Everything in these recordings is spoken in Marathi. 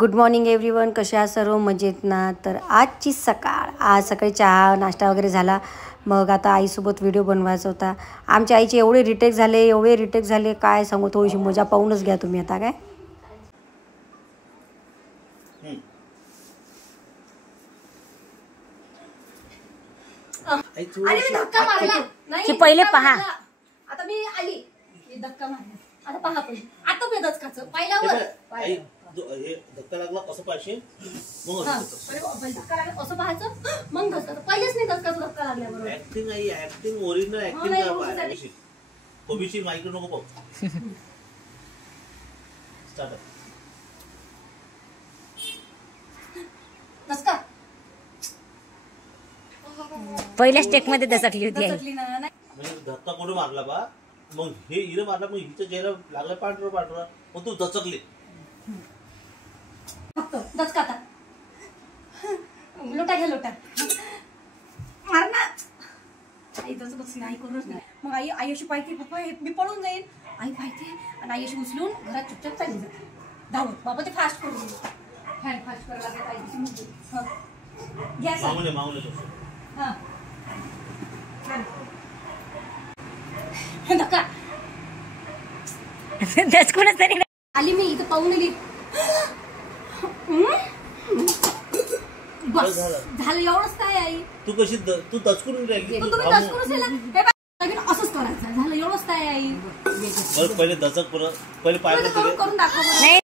Good morning everyone. कसे आहात सर्व? मजेत ना? तर आजची सकाळ, आज सकाळी चहा नाश्ता वगैरे झाला. मग आता आईसोबत व्हिडिओ बनवायचा होता. आमच्या आईचे एवढे रिटेक झाले काय सांगू. थोडीशी मजा पाहूनच घ्या तुम्ही आता. काय की पहिले पहा. आता मी आली धक्का मारला. आता पहा पहिले. आता मी दचकाचं पाहिल्यावर हे धक्का लागला असं पाहिजे मग धक्का लागला असं पाहायचं मग धक्का. पहिलेच नाही धक्काचा धक्का लागल्याबरोबर ऍक्टिंग आहे. Acting original acting. OBC mic नको पाहू. स्टार्ट. नसका पहिल्या स्टेक मध्ये दचकली होती आई. म्हणजे धक्का कोणी मारला बा. मग हे हिरं मारला. मग हिचं चेहरा लागला पांढरं. मग तू दचकली. दचका आता लोटा घ्या लोटा मार ना. आई दचकच नाही करूच नाही. मग आई अशी पाहिजे पप्पा मी पळून जाईल. आई पाहिजे आणि आई अशी उचलून घरात चुपचाप चालली जाते धावून. बाबा ते फास्ट करून फॅन फास्ट करायला लागत. आईची मुलगी गॅस मागून हा धक्का दचकूनच तरी आली. मी इथं पाहून आली. बस झालं एवढंच काय आई. तू कशी तू दचकून राहिली. तुम्ही दचकूनच असंच करायचं. झालं एवढंच काय आई. पहिले दचक पहिले पाय करून दाखव. नाही.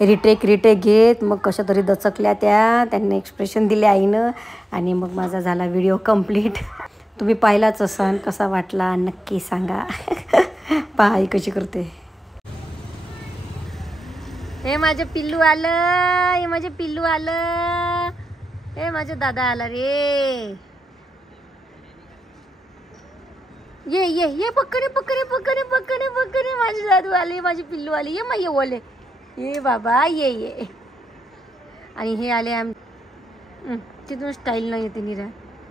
रिटेक घेत मग कशा तरी दचकल्या त्यांनी एक्सप्रेशन दिले आईनं. आणि मग माझा झाला व्हिडिओ कंप्लीट. तुम्ही पाहिलाच असाल. कसा वाटला नक्की सांगा. पहा आई कशी करते. हे माझे पिल्लू आलं. हे माझे पिल्लू आलं. हे माझे दादा आला रे. ये पक्कने माझे दादू आले. माझे पिल्लू आले. ये मग ये बोले. ये बाबा ये. आणि हे आले तिथून स्टाईल नाही येते निरा.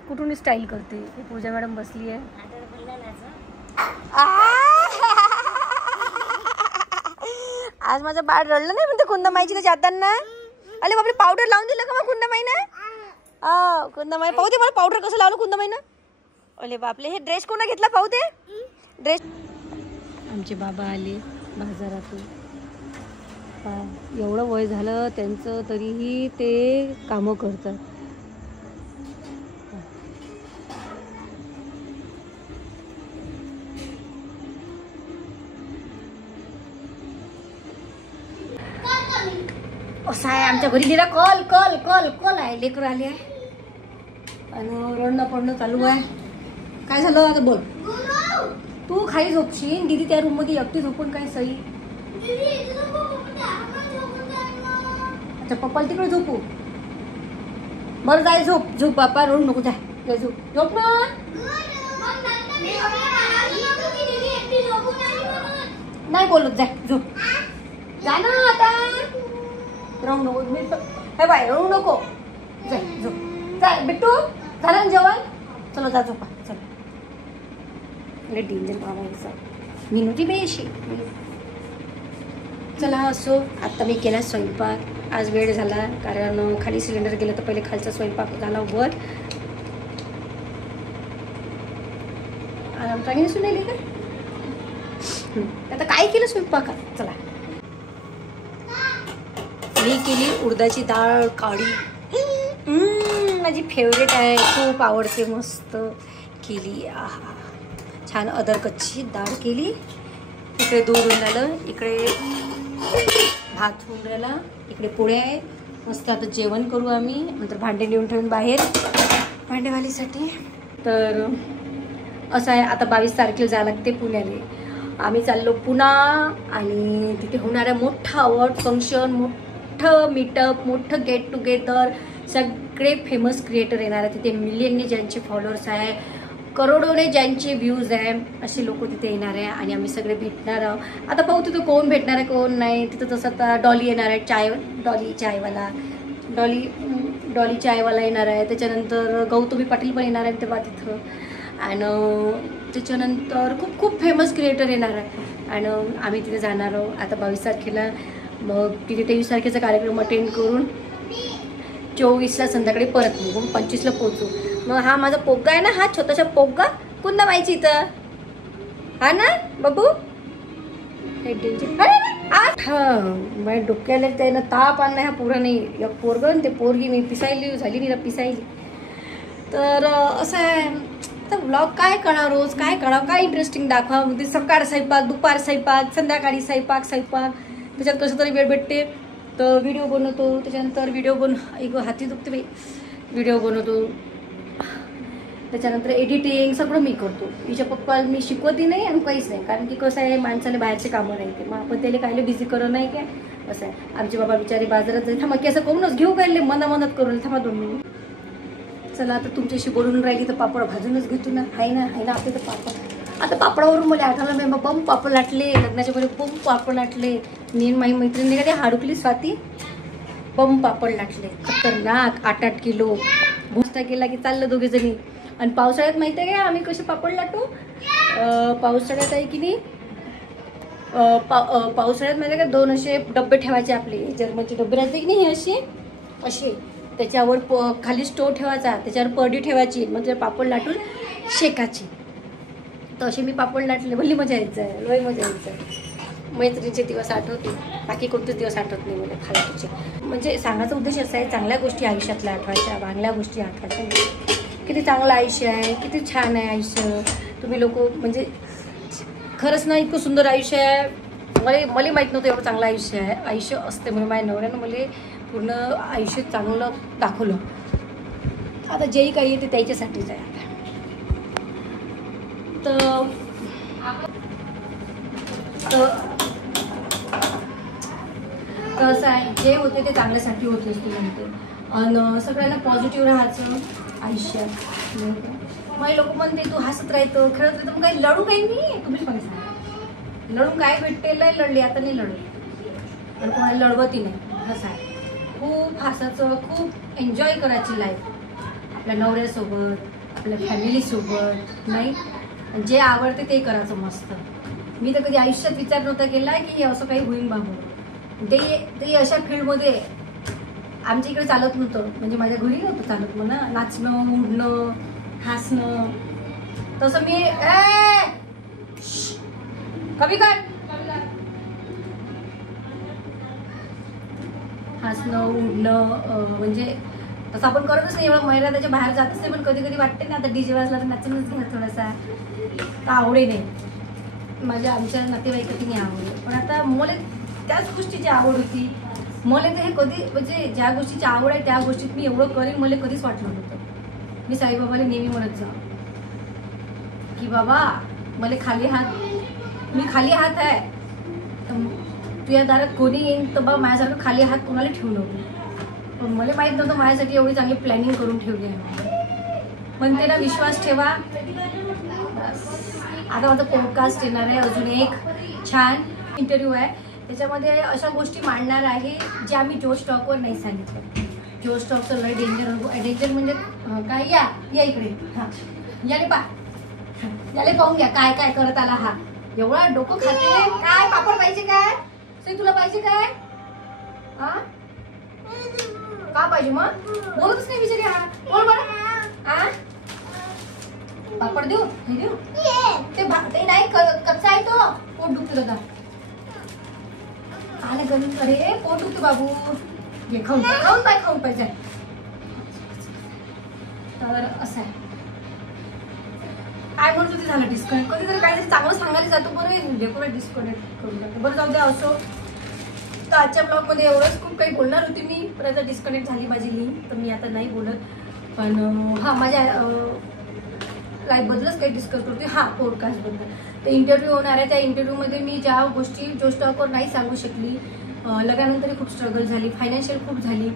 कुठून स्टाईल करते. पूजा मॅडम बसली आहे. आज माझं बाळ रडलं नाही म्हणते कुंदमाईची तर जाताना. अरे बापरे पावडर लावून दिलं का मग कुंदमाईनं. कुंदमाई पाहू दे मला पावडर कसं लावलं कुंदमाईनं. अरे बापले हे ड्रेस कोणा घेतला पाहू दे. ड्रेस आमचे बाबा आले बाजारातून. एवढं वय झालं त्यांचं तरीही ते कामं करतात. असं आहे आमच्या घरी निरा कल आहे. लेकरं आले आहे आणि रडणं पडणं चालू आहे. काय झालं आता बोल. तू खाली झोपशील. दीदी त्या रूम मध्ये एकटी झोपून काय सई. अच्छा पप्पाला तिकडे झोपू. बरं जाय झोप बाप्पा. रडू नको. जाय झोप ना. नाही बोलत. जाय झोप. जा ना आता. रडू नको. हे बाय रडू नको. जाय झोप. जाय बिट्टू. झालं ना जेवण. चलो जा झोपा. चल. अरे डेंजर बाबा मी नव्हती बेशी. चला असो. आत्ता मी केला स्वयंपाक. आज वेळ झाला कारण खाली सिलेंडर गेलं तर पहिले खालचा स्वयंपाक झाला वर. आमच्या सुनेली का आता काय केलं स्वयंपाकात. चला मी केली उडदाची डाळ काळी. माझी फेवरेट आहे. खूप आवडते. मस्त केली. आहा छान अदरकच्ची डाळ केली. इकडे दूध होऊन राहिलं. इकडे भात होऊन राहिला. इकडे पोळ्या आहे. मस्त आता जेवण करू आम्ही. नंतर भांडे नेऊन ठेवून बाहेर भांडेवालीसाठी. तर असं आहे आता 22 तारखेला जायला लागते पुण्याला. आम्ही चाललो पुणा. आणि तिथे होणाऱ्या मोठा अवॉर्ड फंक्शन, मोठं मीटअप, मोठं गेट टुगेदर. सगळे फेमस क्रिएटर येणार आहे तिथे. मिलियनने ज्यांचे फॉलोअर्स आहे, करोडोने ज्यांचे व्ह्यूज आहे असे लोक तिथे येणार आहे. आणि आम्ही सगळे भेटणार आहोत. आता पाहू तिथं कोण भेटणार आहे कोण नाही. तिथं तसं आता डॉली येणार आहे. डॉली चायवाला येणार आहे. त्याच्यानंतर गौतमी पाटील पण येणार आहे तेव्हा तिथं. आणि त्याच्यानंतर खूप फेमस क्रिएटर येणार आहे. आणि आम्ही तिथे जाणार आहोत. आता 22 तारखेला मग तिथे 23 तारखेचा कार्यक्रम अटेंड करून 24ला संध्याकाळी परत निघू, 25ला पोहोचू. मग हा माझा पोग्गा आहे ना, हा छोटासा पोग्गा कुंदा व्हायची इथं, हा ना बाबू. माझ्या डोक्याला त्यानं ताप आणला ह्या पोराने. एक पोरगं ते पोरगी मी पिसायली झाली नाही पिसायली. तर असं आहे. तर ब्लॉग काय करा, रोज काय करा, काय इंटरेस्टिंग दाखवा. म्हणजे सकाळ स्वयंपाक, दुपार स्वयंपाक, संध्याकाळी स्वयंपाक, त्याच्यात कसं तरी वेळ भेटते तर व्हिडिओ बनवतो. त्याच्यानंतर एक हाती दुखते बाई, व्हिडिओ बनवतो. त्याच्यानंतर एडिटिंग सगळं मी करतो. तिच्या पप्पा मी शिकवती नाही आणि काहीच नाही, कारण की कसं आहे माणसाला बाहेरचे कामं नाही ते, मग आपण त्याला कायले बिझी करत नाही काय. असं आहे. आमचे बाबा बिचारे बाजारात जाईल, थांबा की असं करूनच घेऊ काढले मनात करून, थांबा 2 मिनिट. चला आता तुमच्याशी बोलून राहिली तर पापड भाजूनच घेतो ना. आहे ना आपले तर पापड. आता पापडावरून मला आठवलं, मी बम पापड लाटले लग्नाच्या वेळी, बम पापड लाटले. मी माझी मैत्रिणी का हाडुकली स्वाती, बम पापड लाटले खतरनाक. 8-8 किलो भुसटा केला की चाललं दोघे जणी. आणि पावसाळ्यात माहिती आहे का आम्ही कसे पापड लाटू. पावसाळ्यात आहे की नाही, पावसाळ्यात माहिती आहे का 2 असे डबे ठेवायचे आपले, जर्मनचे डबे राहते की नाही, हे असे त्याच्यावर खाली स्टोव ठेवायचा, त्याच्यावर पडडी ठेवायची, मग त्याच्यावर पापड लाटून शेकायची. तर असे मी पापड लाटले, भली मजा यायचं आहे, लय मजा यायचं आहे. मैत्रिणीचे दिवस आठवते, बाकी कोणतेच दिवस आठवत नाही मला खायचे. म्हणजे सांगायचा उद्देश असा आहे, चांगल्या गोष्टी आयुष्यातल्या आठवायच्या, चांगल्या गोष्टी आठवायच्या. किती चांगलं आयुष्य आहे, किती छान आहे आयुष्य. तुम्ही लोक म्हणजे खरंच ना इतकं सुंदर आयुष्य आहे. मला माहीत नव्हतं एवढं चांगलं आयुष्य असते म्हणून. माझ्या नवऱ्यानं मला पूर्ण आयुष्य चांगलं दाखवलं. आता जेही काही आहे ते त्याच्यासाठीच आहे. आता तर असं आहे, जे होते ते चांगल्यासाठी होते असते म्हणते. आणि सगळ्यांना पॉझिटिव्ह राहायचं आयुष्यात. मग लोक म्हणते तू हसत राहतो खेळत राहतो, मग काही लढू काही नाही. तुम्हीच पण सांगा लढून काय भेटते. लढली आता नाही लढू पण कोणाला लढवती नाही. असं आहे. खूप हसायचं, खूप एन्जॉय करायची लाईफ आपल्या नवऱ्यासोबत, आपल्या फॅमिलीसोबत. नाही जे आवडते ते करायचं मस्त. मी तर कधी आयुष्यात विचार नव्हता केला की असं काही होईन बाबू. ते अशा फील्डमध्ये आमच्या इकडे चालत नव्हतं, म्हणजे माझ्या घरी नव्हतं चालत म्हणा. नाचणं, उडणं, हसणं. तसं मी कमी कर हसणं उडणं म्हणजे तसं आपण करतच नाही. एवढं महिला त्याच्या बाहेर जातच नाही, पण कधी कधी वाटते ना आता डीजे वाजला तर नाचूनच घ्या थोडासा. तर आवडे नाही माझ्या आमच्या नातेवाईकांनी नाही आवडलं. पण आता मला त्याच गोष्टीची आवड होती. मला ते हे कधी म्हणजे ज्या गोष्टीची आवड आहे त्या गोष्टीत मी एवढं करीन मला कधीच वाटलं नव्हतं. मी साईबाबाला नेहमी म्हणत जा की बाबा मला मी खाली हात आहे, तर तुझ्या दारात कोणी येईन तर बा माझ्यासारखं खाली हात कोणाला ठेवू नको. पण मला माहीत नव्हतं माझ्यासाठी एवढी चांगली प्लॅनिंग करून ठेवली आहे. पण त्याला विश्वास ठेवा. आता माझा पॉडकास्ट येणार आहे, अजून एक छान इंटरव्ह्यू आहे. त्याच्यामध्ये अशा गोष्टी मांडणार आहे ज्या मी जोश टॉकवर नाही सांगितलं. जोश टॉकचं लय डेंजर म्हणजे काय. या इकडे. हां याले पाहून घ्या काय काय करत आला हा. एवढा डोकं खाते. काय पापड पाहिजे काय सई, तुला पाहिजे काय. हा का पाहिजे मग बोलतच नाही बिचारी. हा बोल बरं. हा पापड देऊ हे देऊ ते नाही कच्चा आहे तो. पोट दुखते दादा आले गणित. अरे पोट दुखते बाबू. घे खाऊन पाहिजे. तर असं आहे. काय म्हणत होती झालं डिस्कनेक्ट. कधीतरी काहीतरी चांगलं सांगायला जातो बरं डेकोरेट डिस्कनेक्ट करून टाकतो. बरं जाऊ द्या. असो तर आजच्या ब्लॉगमध्ये एवढंच. खूप काही बोलणार होती मी पण आता डिस्कनेक्ट झाली माझी लिंक, तर मी आता नाही बोलत. पण हां माझ्या लाईफबद्दलच काही डिस्कस करते. हां पॉडकास्टबद्दल. तर इंटरव्ह्यू होणार आहे. त्या इंटरव्ह्यूमध्ये मी ज्या गोष्टी जोश टॉकवर नाही सांगू शकली. लग्नानंतरही खूप स्ट्रगल झाली, फायनान्शियल खूप झाली.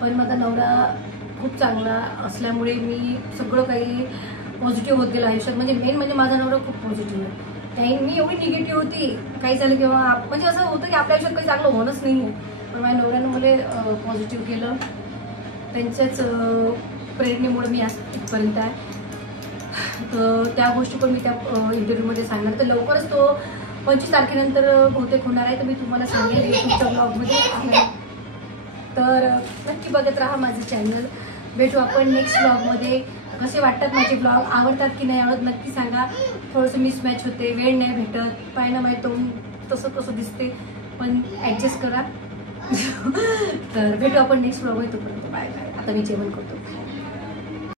पण माझा नवरा खूप चांगला असल्यामुळे मी सगळं काही पॉझिटिव्ह होत गेलं आयुष्यात. म्हणजे मेन म्हणजे माझा नवरा खूप पॉझिटिव्ह आहे. काही मी एवढी निगेटिव्ह होती काही झालं किंवा म्हणजे असं होतं की आपल्या आयुष्यात काही चांगलं होणंच नाही आहे. पण माझ्या नवऱ्यानं मला पॉझिटिव्ह केलं. त्यांच्याच प्रेरणेमुळे मी आज इथपर्यंत आहे. तर त्या गोष्टी पण मी त्या इंटरव्ह्यूमध्ये सांगणार. तर लवकरच तो 25 तारखेनंतर बहुतेक होणार आहे, तर मी तुम्हाला सांगेन युट्यूबच्या ब्लॉगमध्ये. तर नक्की बघत राहा माझं चॅनल. भेटू आपण नेक्स्ट ब्लॉगमध्ये. कसे वाटतात माझे ब्लॉग, आवडतात की नाही आवडत नक्की सांगा. थोडंसं मिसमॅच होते, वेळ नाही भेटत, पाहिजे माहीत तोंड तसं कसं दिसते, पण ॲडजस्ट करा. तर भेटू आपण नेक्स्ट ब्लॉगमध्ये. तोपर्यंत बाय बाय. आता मी जेवण करतो.